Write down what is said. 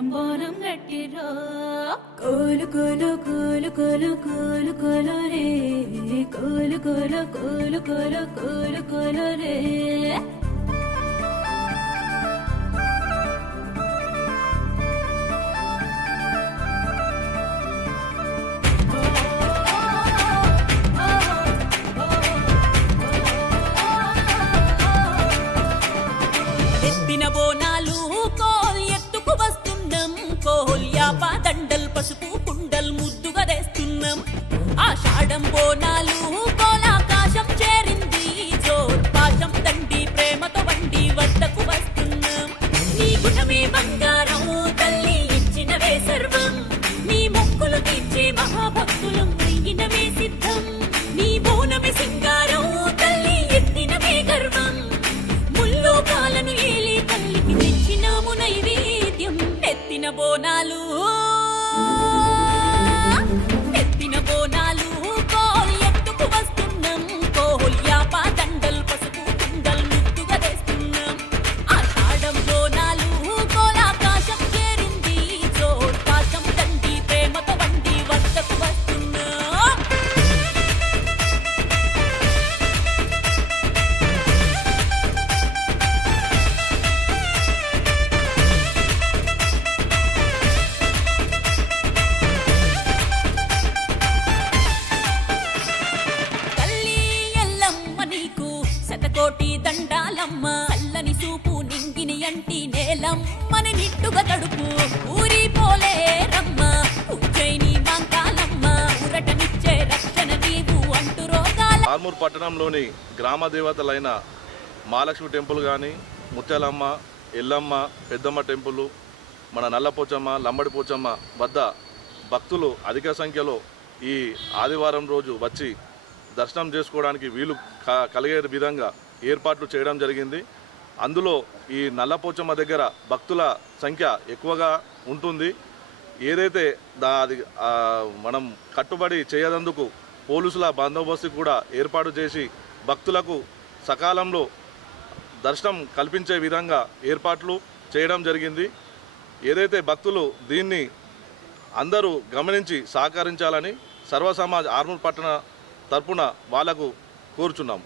తంబోరం గట్టిరా కోలు కోలు కోలు కోలు కోలు కోలు రే కోలు కోలు కోలు కోలు కోలు కోలు రే కోల్యాపా దండల్ పసుపు కుండల్ ముద్దుగా తెస్తున్నాం ఆషాఢం బోనాలు నేలమ్మ అల్లని సూపు నింగిని అంటి నిట్టుగా తడుపు ఊరి పోలే రమ్మ. ఉజ్జయిని రక్షణ నీవు అంటు రోగాల ఆర్మూర్ పట్టణంలోని గ్రామ దేవతలైన మహాలక్ష్మి టెంపుల్ కానీ ముత్యాలమ్మ ఎల్లమ్మ పెద్దమ్మ టెంపుల్ మన నల్లపోచమ్మ లంబడి పోచమ్మ వద్ద భక్తులు అధిక సంఖ్యలో ఈ ఆదివారం రోజు వచ్చి దర్శనం చేసుకోవడానికి వీలు కలిగే విధంగా ఏర్పాట్లు చేయడం జరిగింది. అందులో ఈ నల్లపోచమ్మ దగ్గర భక్తుల సంఖ్య ఎక్కువగా ఉంటుంది. ఏదైతే దా అది మనం కట్టుబడి చేయదందుకు పోలీసుల బందోబస్తు కూడా ఏర్పాటు చేసి భక్తులకు సకాలంలో దర్శనం కల్పించే విధంగా ఏర్పాట్లు చేయడం జరిగింది. ఏదైతే భక్తులు దీన్ని అందరూ గమనించి సహకరించాలని సర్వసమాజ్ ఆర్మూర్ పట్టణ తరపున వాళ్ళకు కోరుచున్నాము.